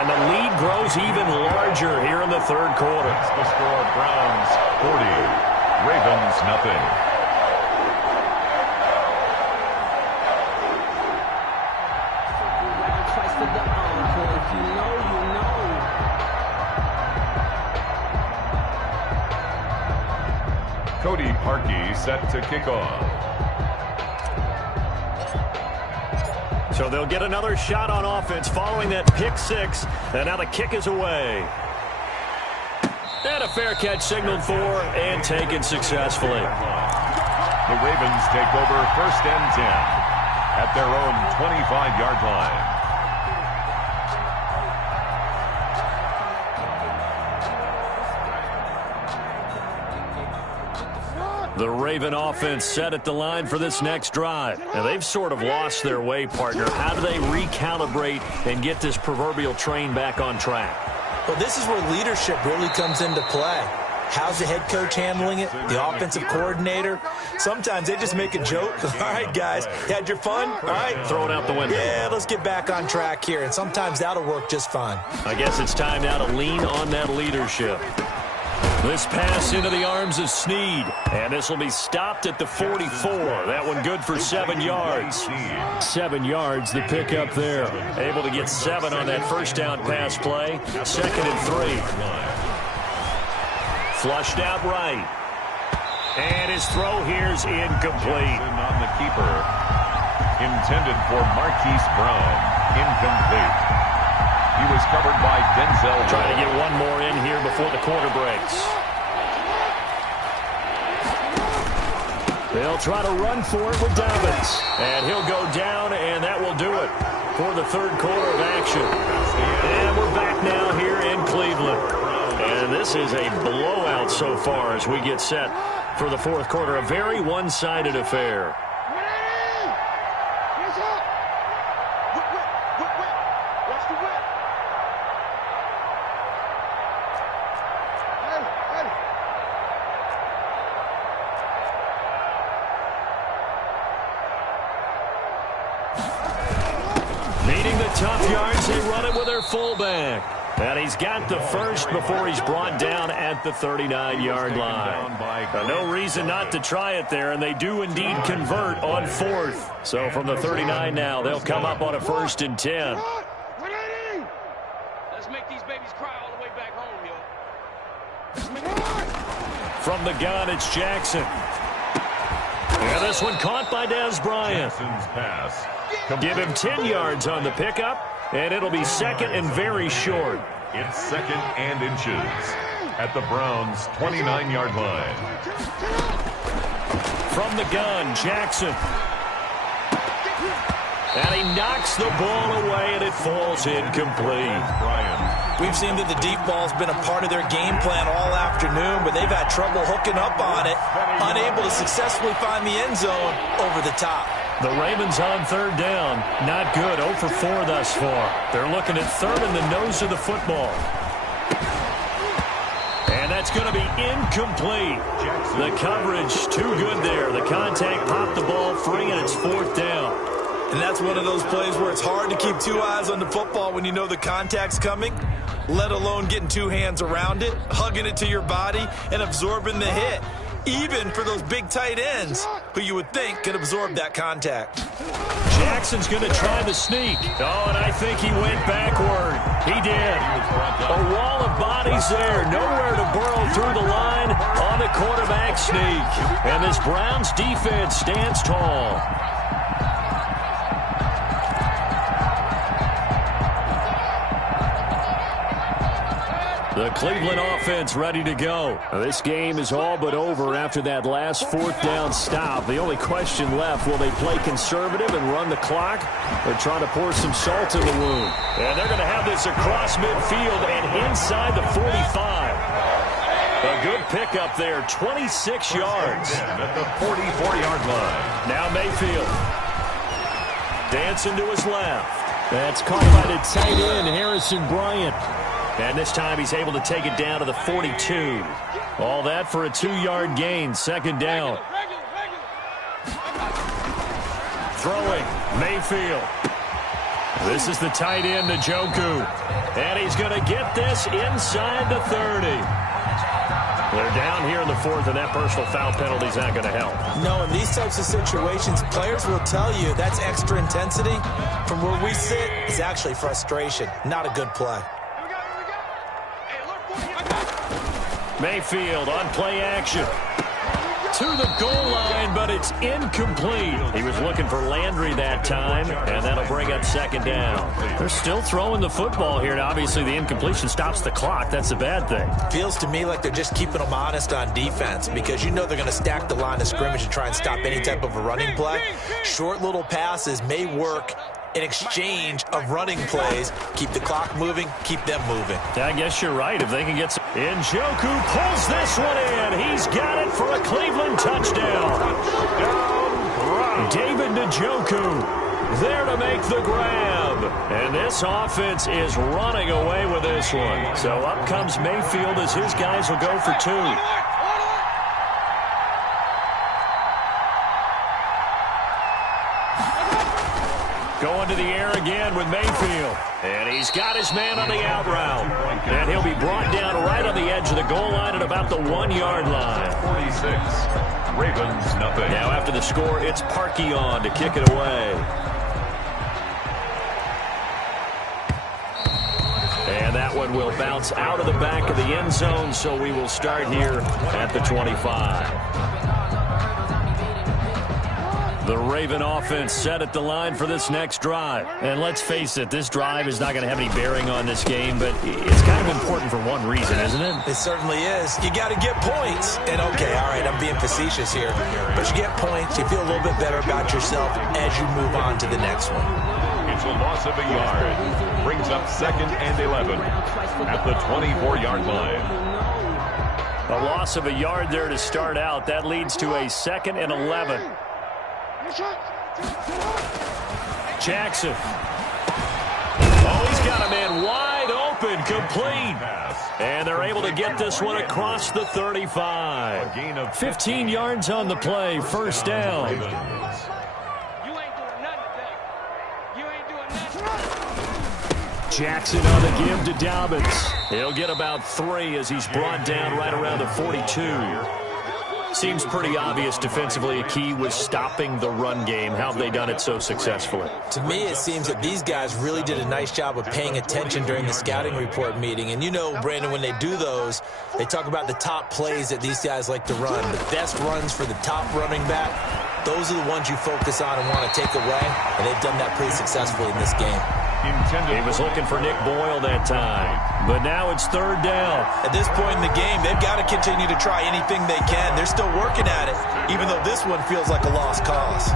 And the lead grows even larger here in the third quarter. It's the score, Browns 40, Ravens nothing. Cody Parkey set to kick off. So they'll get another shot on offense following that pick six. And now the kick is away. And a fair catch signaled for and taken successfully. The Ravens take over 1st and 10 at their own 25-yard line. The Raven offense set at the line for this next drive. Now, they've sort of lost their way, partner. How do they recalibrate and get this proverbial train back on track? Well, this is where leadership really comes into play. How's the head coach handling it? The offensive coordinator? Sometimes they just make a joke. All right, guys, you had your fun? All right. Throw it out the window. Yeah, let's get back on track here. And sometimes that'll work just fine. I guess it's time now to lean on that leadership. This pass into the arms of Snead. And this will be stopped at the 44. That one good for 7 yards. 7 yards, the pickup there. Able to get 7 on that first down pass play. 2nd and 3. Flushed out right. And his throw here's incomplete. On the keeper. Intended for Marquise Brown. Incomplete. He was covered by Denzel. Trying to get one more in here before the quarter breaks. They'll try to run for it with Dobbins. And he'll go down, and that will do it for the third quarter of action. And we're back now here in Cleveland. And this is a blowout so far as we get set for the fourth quarter. A very one-sided affair. Needing the tough yards, they run it with their fullback. And he's got the first before he's brought down at the 39-yard line. No reason not to try it there, and they do indeed convert on 4th. So from the 39 now, they'll come up on a 1st and 10. Let's make these babies cry all the way back home, yo. From the gun, it's Jackson. And this one caught by Dez Bryant. Jackson's pass. Give him 10 yards on the pickup, and it'll be 2nd and very short. It's 2nd and inches at the Browns' 29-yard line. From the gun, Jackson. And he knocks the ball away, and it falls incomplete. We've seen that the deep ball's been a part of their game plan all afternoon, but they've had trouble hooking up on it, unable to successfully find the end zone over the top. The Ravens on 3rd down. Not good. 0 for 4 thus far. They're looking at 3rd in the nose of the football. And that's going to be incomplete. The coverage too good there. The contact popped the ball free, and it's 4th down. And that's one of those plays where it's hard to keep 2 eyes on the football when you know the contact's coming, let alone getting 2 hands around it, hugging it to your body, and absorbing the hit. Even for those big tight ends who you would think could absorb that contact. Jackson's going to try the sneak. Oh, and I think he went backward. He did. A wall of bodies there. Nowhere to burrow through the line on the quarterback sneak. And this Browns defense stands tall. The Cleveland offense ready to go. Now, this game is all but over after that last 4th down stop. The only question left, will they play conservative and run the clock or try to pour some salt in the wound? And they're going to have this across midfield and inside the 45. A good pickup there, 26 yards. At the 44-yard line. Now Mayfield. Dancing to his left. That's caught by the tight end, Harrison Bryant. And this time he's able to take it down to the 42. All that for a 2-yard gain, 2nd down. Throwing, Mayfield. This is the tight end, Njoku. And he's going to get this inside the 30. They're down here in the 4th, and that personal foul penalty is not going to help. No, in these types of situations, players will tell you that's extra intensity. From where we sit, it's actually frustration. Not a good play. Mayfield on play action. To the goal line, but it's incomplete. He was looking for Landry that time, and that'll bring up 2nd down. They're still throwing the football here, and obviously the incompletion stops the clock. That's a bad thing. Feels to me like they're just keeping them honest on defense because you know they're going to stack the line of scrimmage and try and stop any type of a running play. Short little passes may work in exchange of running plays. Keep the clock moving, keep them moving. I guess you're right. If they can get some... Njoku pulls this one in. He's got it for a Cleveland touchdown. David Njoku there to make the grab. And this offense is running away with this one. So up comes Mayfield as his guys will go for 2. Going to the air again with Mayfield. And he's got his man on the out route. And he'll be brought down right on the edge of the goal line at about the 1-yard line. 46. Ravens, nothing. Now after the score, it's Parkey on to kick it away. And that one will bounce out of the back of the end zone, so we will start here at the 25. The Raven offense set at the line for this next drive. And let's face it, this drive is not going to have any bearing on this game, but it's kind of important for one reason, isn't it? It certainly is. You got to get points. And okay, all right, I'm being facetious here. But you get points, you feel a little bit better about yourself as you move on to the next one. It's a loss of a yard. Brings up 2nd and 11 at the 24-yard line. A loss of a yard there to start out. That leads to a 2nd and 11. Jackson. Oh, he's got a man wide open, complete. And they're able to get this one across the 35. 15 yards on the play, 1st down. You ain't doing nothing today. You ain't doing nothing. Jackson on the give to Dobbins. He'll get about 3 as he's brought down right around the 42. Seems pretty obvious defensively a key was stopping the run game. How have they done it so successfully? To me, it seems that these guys really did a nice job of paying attention during the scouting report meeting. And you know, Brandon, when they do those, they talk about the top plays that these guys like to run. The best runs for the top running back, those are the ones you focus on and want to take away. And they've done that pretty successfully in this game. He was looking for Nick Boyle that time. But now it's 3rd down. At this point in the game, they've got to continue to try anything they can. They're still working at it, even though this one feels like a lost cause.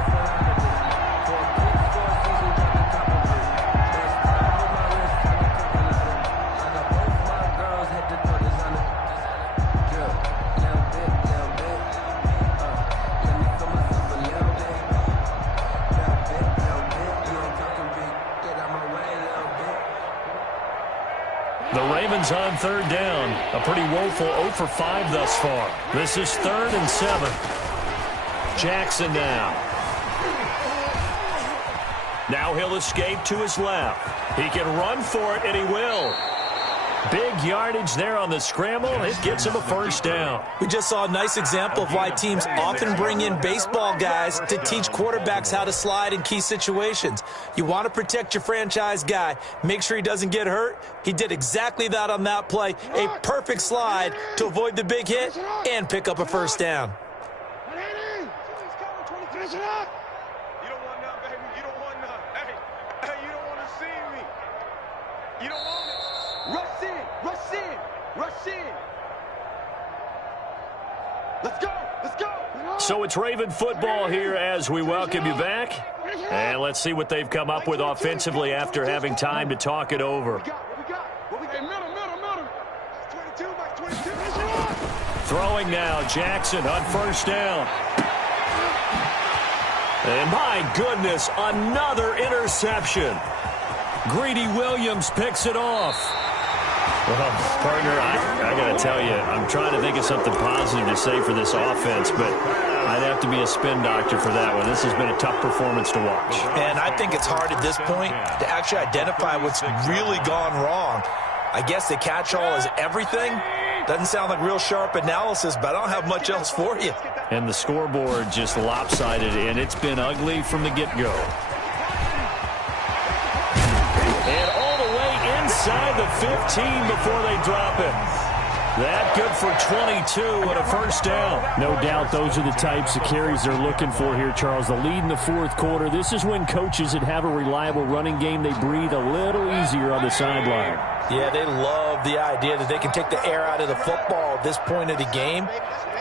On 3rd down, a pretty woeful 0 for 5 thus far. This is 3rd and 7. Jackson now. Now he'll escape to his left. He can run for it, and he will. Big yardage there on the scramble. It gets him a 1st down. We just saw a nice example of why teams often bring in baseball guys to teach quarterbacks how to slide in key situations. You want to protect your franchise guy. Make sure he doesn't get hurt. He did exactly that on that play. A perfect slide to avoid the big hit and pick up a 1st down. You don't want none, baby. You don't want none. Hey, you don't want to see me. You don't want it. Rush in, rush in, rush in. Let's go, let's go. So it's Raven football here as we welcome you back. And let's see what they've come up with offensively after having time to talk it over. Throwing now, Jackson on 1st down. And my goodness, another interception. Greedy Williams picks it off. Well, partner, I got to tell you, I'm trying to think of something positive to say for this offense, but I'd have to be a spin doctor for that one. This has been a tough performance to watch. And I think it's hard at this point to actually identify what's really gone wrong. I guess the catch-all is everything. Doesn't sound like real sharp analysis, but I don't have much else for you. And the scoreboard just lopsided, and it's been ugly from the get-go. And all the way inside the 15 before they drop it. That good for 22 and a first down. No doubt those are the types of carries they're looking for here, Charles. The lead in the fourth quarter. This is when coaches that have a reliable running game, they breathe a little easier on the sideline. Yeah, they love the idea that they can take the air out of the football at this point of the game.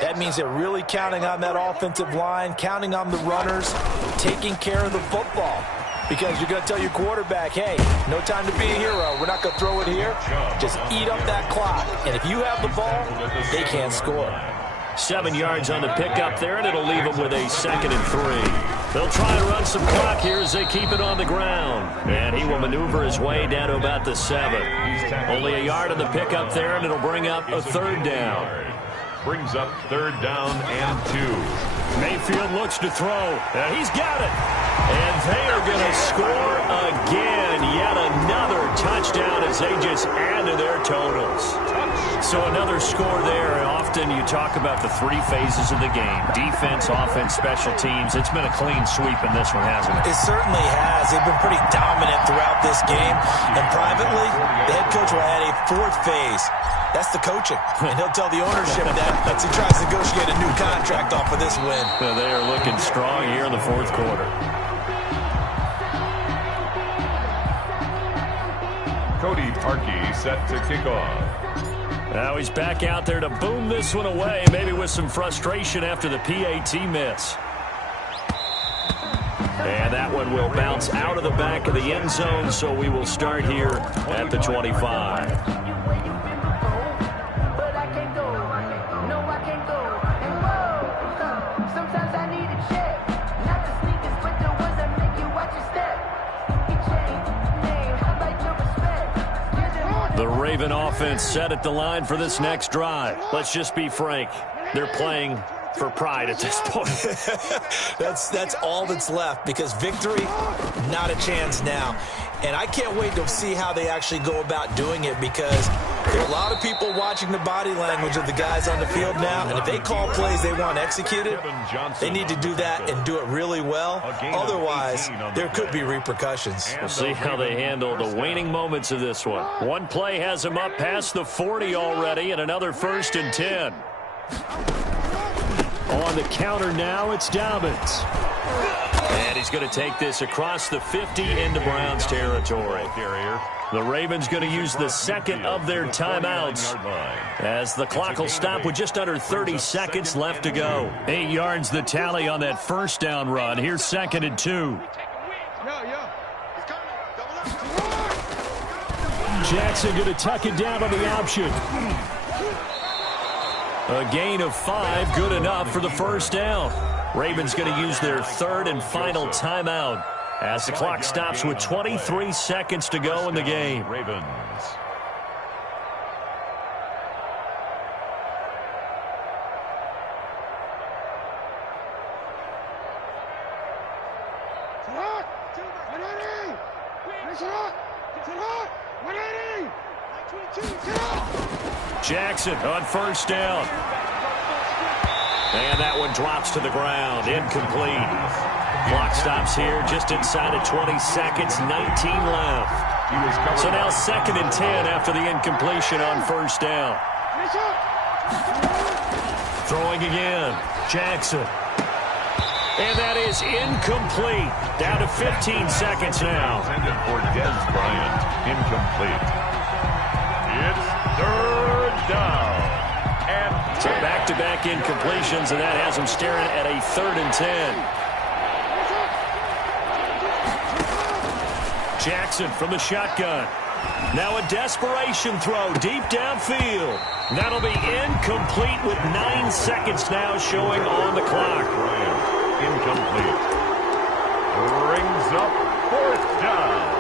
That means they're really counting on that offensive line, counting on the runners, taking care of the football. Because you're going to tell your quarterback, hey, no time to be a hero. We're not going to throw it here. Just eat up that clock. And if you have the ball, they can't score. 7 yards on the pickup there, and it'll leave them with a 2nd and 3. They'll try to run some clock here as they keep it on the ground. And he will maneuver his way down to about the 7. Only a yard on the pickup there, and it'll bring up a 3rd down. Brings up 3rd down and 2. Mayfield looks to throw, and he's got it. And they are going to score again. Yet another touchdown as they just add to their totals. So another score there. Often you talk about the 3 phases of the game. Defense, offense, special teams. It's been a clean sweep in this one, hasn't it? It certainly has. They've been pretty dominant throughout this game. And privately, the head coach will add a 4th phase. That's the coaching. And he'll tell the ownership that as he tries to negotiate a new contract off of this win. So they are looking strong here in the fourth quarter. Cody Parkey set to kick off. Now he's back out there to boom this one away, maybe with some frustration after the PAT miss. And that one will bounce out of the back of the end zone, so we will start here at the 25. The Raven offense set at the line for this next drive. Let's just be frank. They're playing for pride at this point. That's all that's left, because victory, not a chance now. And I can't wait to see how they actually go about doing it, because there are a lot of people watching the body language of the guys on the field now, and if they call plays they want executed, they need to do that and do it really well. Otherwise, there could be repercussions. We'll see how they handle the waning moments of this one. One play has them up past the 40 already, and another 1st and 10. On the counter now, it's Dobbins. And he's going to take this across the 50 into Browns territory. The Ravens going to use the 2nd of their timeouts as the clock will stop with just under 30 seconds left to go. 8 yards the tally on that 1st down run. Here's 2nd and 2. Jackson going to tuck it down on the option. A gain of 5, good enough for the 1st down. Ravens going to use their 3rd and final timeout as the clock stops with 23 seconds to go in the game. Ravens. Jackson on 1st down. And that one drops to the ground. Incomplete. Clock stops here just inside of 20 seconds. 19 left. So now 2nd and 10 after the incompletion on 1st down. Throwing again. Jackson. And that is incomplete. Down to 15 seconds now. Intended for Dez Bryant. Incomplete. It's 3rd down. And so back-to-back incompletions, and that has him staring at a 3rd and 10. Jackson from the shotgun. Now a desperation throw deep downfield. That'll be incomplete with 9 seconds now showing on the clock. Incomplete. Brings up 4th down.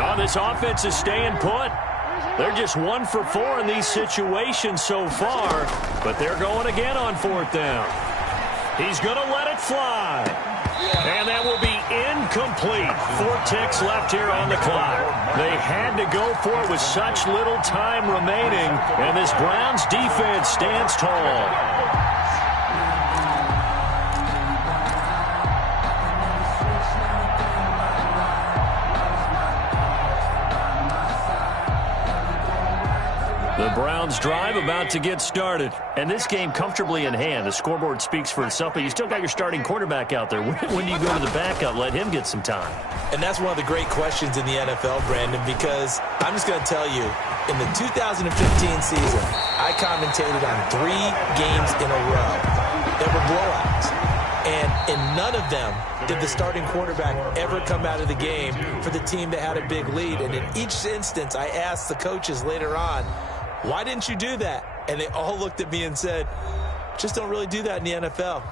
Oh, this offense is staying put. They're just 1 for 4 in these situations so far, but they're going again on 4th down. He's going to let it fly. And that will be incomplete. 4 ticks left here on the clock. They had to go for it with such little time remaining, and this Browns defense stands tall. The Browns drive about to get started. And this game comfortably in hand. The scoreboard speaks for itself, but you still got your starting quarterback out there. When do you go to the backup? Let him get some time. And that's one of the great questions in the NFL, Brandon, because I'm just going to tell you, in the 2015 season, I commentated on 3 games in a row that were blowouts. And in none of them did the starting quarterback ever come out of the game for the team that had a big lead. And in each instance, I asked the coaches later on, why didn't you do that? And they all looked at me and said, just don't really do that in the NFL.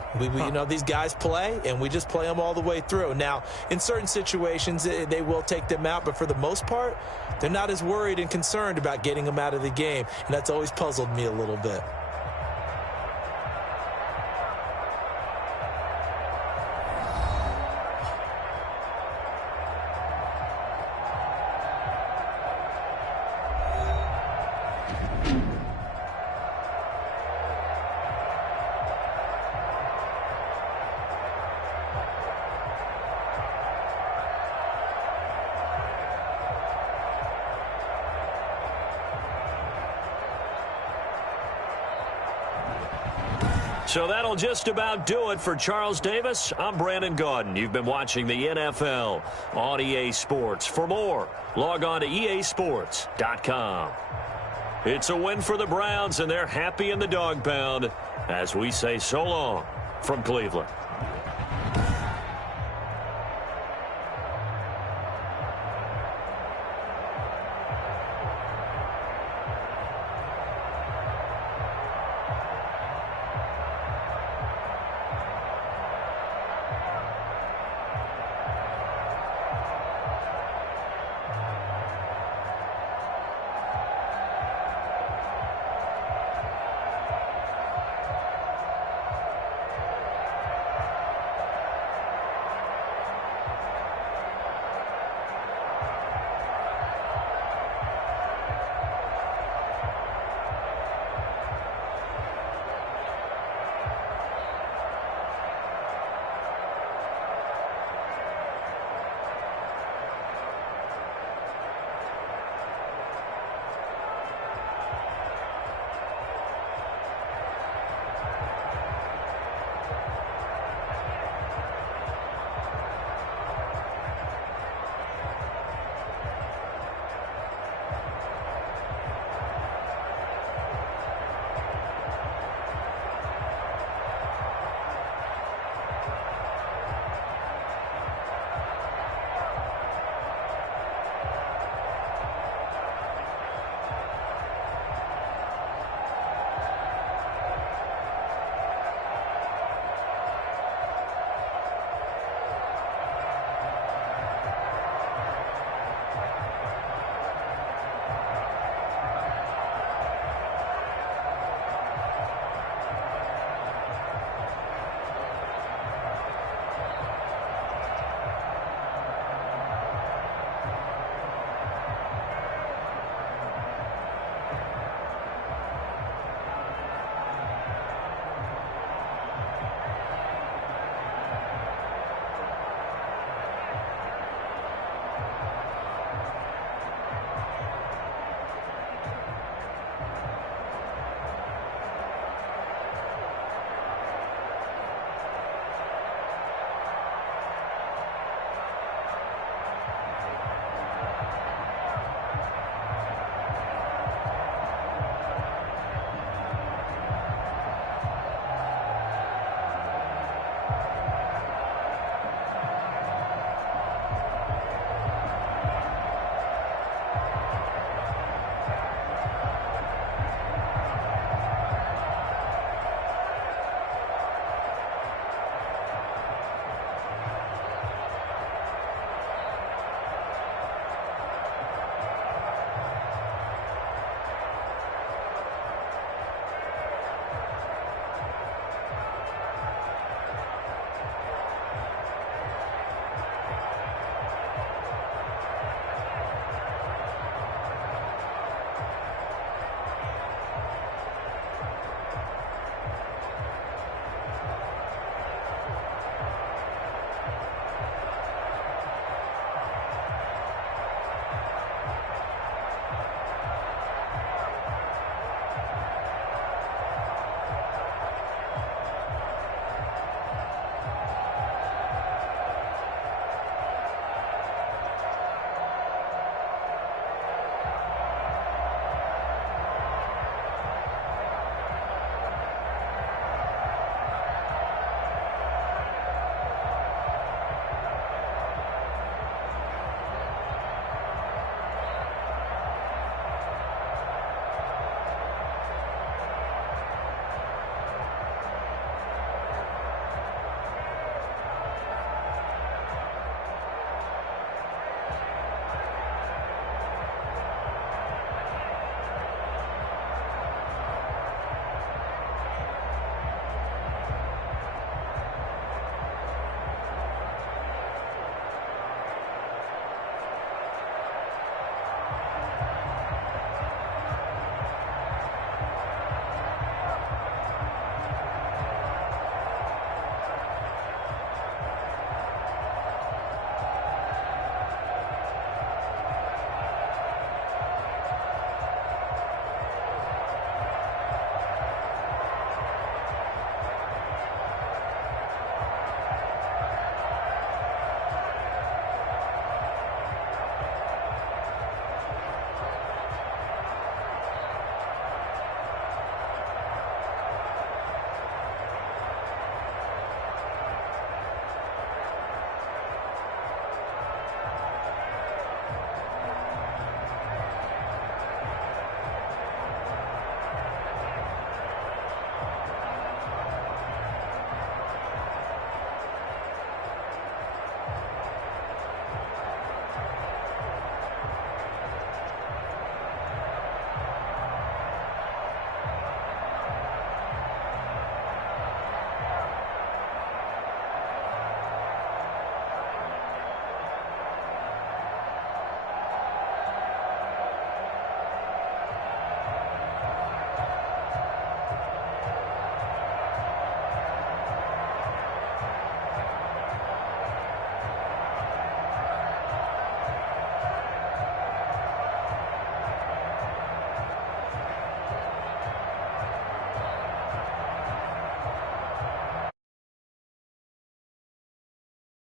You know, these guys play, and we just play them all the way through. Now, in certain situations, they will take them out, but for the most part, they're not as worried and concerned about getting them out of the game, and that's always puzzled me a little bit. So that'll just about do it for Charles Davis. I'm Brandon Gaudin. You've been watching the NFL on EA Sports. For more, log on to easports.com. It's a win for the Browns, and they're happy in the dog pound as we say so long from Cleveland.